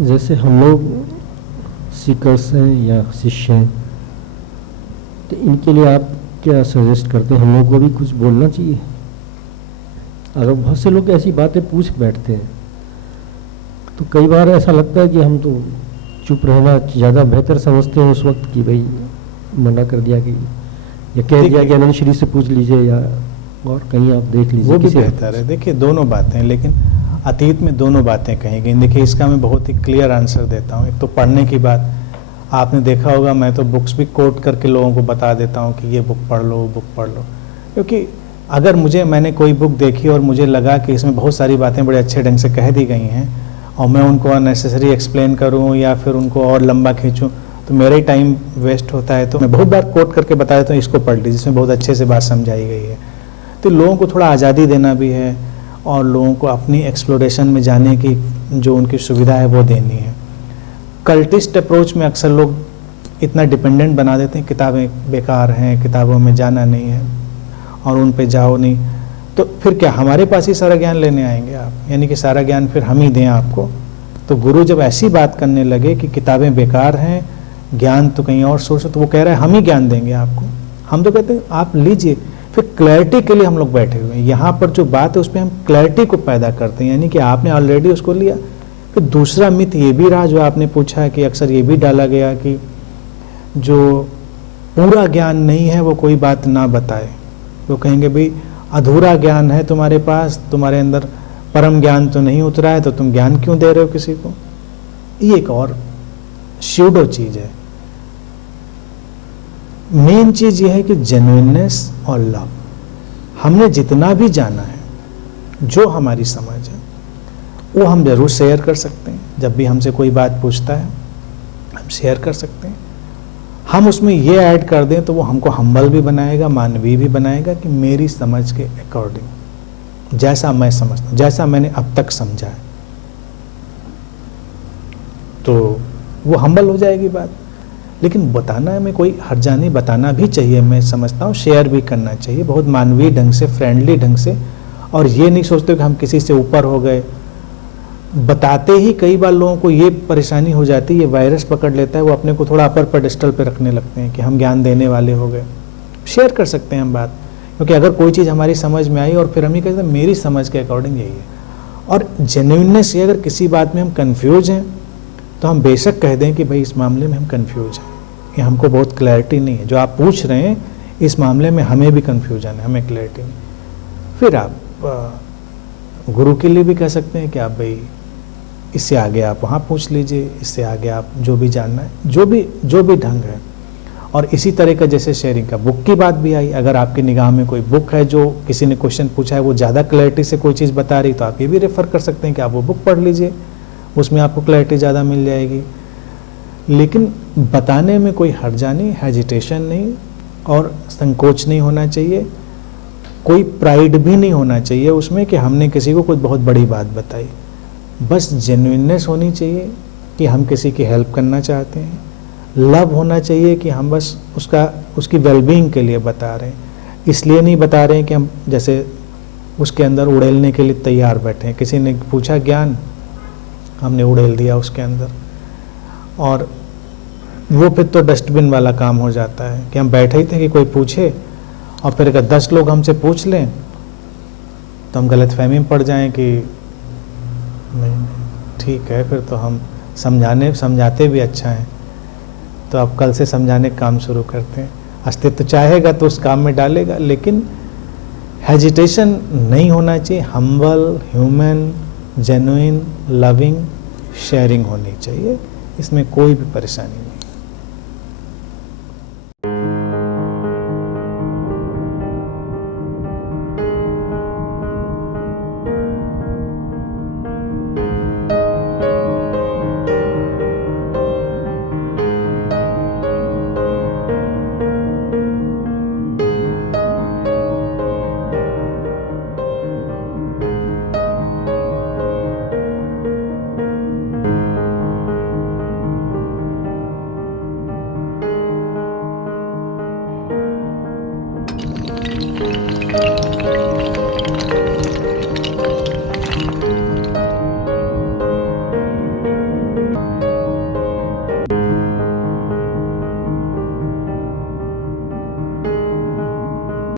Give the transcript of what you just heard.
जैसे हम लोग सीकर्स हैं या शिष्य हैं, तो इनके लिए आप क्या सजेस्ट करते हैं? हम लोग को भी कुछ बोलना चाहिए? अगर बहुत से लोग ऐसी बातें पूछ बैठते हैं तो कई बार ऐसा लगता है कि हम तो चुप रहना ज़्यादा बेहतर समझते हैं उस वक्त, कि भाई मना कर दिया कि या कह दिया कि अनंत श्री से पूछ लीजिए या और कहीं आप देख लीजिए, वो भी बेहतर है। देखिए दोनों बातें, लेकिन अतीत में दोनों बातें कही गई। देखिए इसका मैं बहुत ही क्लियर आंसर देता हूँ। एक तो पढ़ने की बात, आपने देखा होगा मैं तो बुक्स भी कोट करके लोगों को बता देता हूँ कि ये बुक पढ़ लो, बुक पढ़ लो। क्योंकि अगर मैंने कोई बुक देखी और मुझे लगा कि इसमें बहुत सारी बातें बड़े अच्छे ढंग से कह दी गई हैं और मैं उनको अननेसेसरी एक्सप्लेन करूँ या फिर उनको और लंबा खींचूँ तो मेरा ही टाइम वेस्ट होता है। तो मैं बहुत बार कोट करके बता देता हूँ इसको पढ़ लीजिए, जिसमें बहुत अच्छे से बात समझाई गई है। तो लोगों को थोड़ा आज़ादी देना भी है और लोगों को अपनी एक्सप्लोरेशन में जाने की जो उनकी सुविधा है वो देनी है। कल्टिस्ट अप्रोच में अक्सर लोग इतना डिपेंडेंट बना देते हैं, किताबें बेकार हैं, किताबों में जाना नहीं है और उन पे जाओ नहीं, तो फिर क्या हमारे पास ही सारा ज्ञान लेने आएंगे आप? यानी कि सारा ज्ञान फिर हम ही दें आपको? तो गुरु जब ऐसी बात करने लगे कि किताबें बेकार हैं, ज्ञान तो कहीं और सोचो, तो वो कह रहा है हम ही ज्ञान देंगे आपको। हम तो कहते हैं आप लीजिए। फिर क्लैरिटी के लिए हम लोग बैठे हुए हैं। यहाँ पर जो बात है उसमें हम क्लैरिटी को पैदा करते हैं, यानी कि आपने ऑलरेडी उसको लिया। फिर दूसरा मिथ ये भी रहा जो आपने पूछा है कि अक्सर ये भी डाला गया कि जो पूरा ज्ञान नहीं है वो कोई बात ना बताए। वो कहेंगे भाई अधूरा ज्ञान है तुम्हारे पास, तुम्हारे अंदर परम ज्ञान तो नहीं उतरा है, तो तुम ज्ञान क्यों दे रहे हो किसी को? ये एक और स्यूडो चीज है। मेन चीज ये है कि जेन्युइननेस और लव। हमने जितना भी जाना है, जो हमारी समझ है, वो हम जरूर शेयर कर सकते हैं। जब भी हमसे कोई बात पूछता है हम शेयर कर सकते हैं। हम उसमें ये ऐड कर दें तो वो हमको हम्बल भी बनाएगा, मानवीय भी बनाएगा कि मेरी समझ के अकॉर्डिंग जैसा मैं समझता हूँ, जैसा मैंने अब तक समझा है, तो वो हम्बल हो जाएगी बात। लेकिन बताना में कोई हर्जा नहीं, बताना भी चाहिए, मैं समझता हूँ शेयर भी करना चाहिए बहुत मानवीय ढंग से, फ्रेंडली ढंग से। और ये नहीं सोचते कि हम किसी से ऊपर हो गए। बताते ही कई बार लोगों को ये परेशानी हो जाती है, ये वायरस पकड़ लेता है, वो अपने को थोड़ा अपर पेडिस्टल पे रखने लगते हैं कि हम ज्ञान देने वाले हो गए। शेयर कर सकते हैं हम बात, क्योंकि अगर कोई चीज़ हमारी समझ में आई और फिर हम ये कहते हैं मेरी समझ के अकॉर्डिंग यही है। और जेन्युइननेस ये, अगर किसी बात में हम कन्फ्यूज हैं तो हम बेशक कह दें कि भाई इस मामले में हम कन्फ्यूज हैं, कि हमको बहुत क्लैरिटी नहीं है, जो आप पूछ रहे हैं इस मामले में हमें भी कन्फ्यूजन है, हमें क्लैरिटी नहीं। फिर आप गुरु के लिए भी कह सकते हैं कि आप भाई इससे आगे आप वहाँ पूछ लीजिए, इससे आगे आप जो भी जानना है, जो भी ढंग है। और इसी तरह का जैसे शेयरिंग का, बुक की बात भी आई, अगर आपकी निगाह में कोई बुक है जो किसी ने क्वेश्चन पूछा है, वो ज़्यादा क्लैरिटी से कोई चीज़ बता रही, तो आप ये भी रेफ़र कर सकते हैं कि आप वो बुक पढ़ लीजिए, उसमें आपको क्लैरिटी ज़्यादा मिल जाएगी। लेकिन बताने में कोई हर्जा नहीं, हेजिटेशन नहीं और संकोच नहीं होना चाहिए। कोई प्राइड भी नहीं होना चाहिए उसमें कि हमने किसी को कुछ बहुत बड़ी बात बताई। बस जेन्युइननेस होनी चाहिए कि हम किसी की हेल्प करना चाहते हैं। लव होना चाहिए कि हम बस उसकी वेलबींग के लिए बता रहे हैं, इसलिए नहीं बता रहे हैं कि हम जैसे उसके अंदर उड़ेलने के लिए तैयार बैठे हैं। किसी ने पूछा ज्ञान, हमने उड़ेल दिया उसके अंदर, और वो फिर तो डस्टबिन वाला काम हो जाता है कि हम बैठे ही थे कि कोई पूछे और फिर अगर 10 लोग हमसे पूछ लें तो हम गलतफहमी में पड़ जाएं कि नहीं ठीक है, फिर तो हम समझाते भी अच्छा है, तो अब कल से समझाने का काम शुरू करते हैं। अस्तित्व चाहेगा तो उस काम में डालेगा, लेकिन हेजिटेशन नहीं होना चाहिए। Humble, human, genuine, loving, sharing होनी चाहिए, इसमें कोई भी परेशानी नहीं।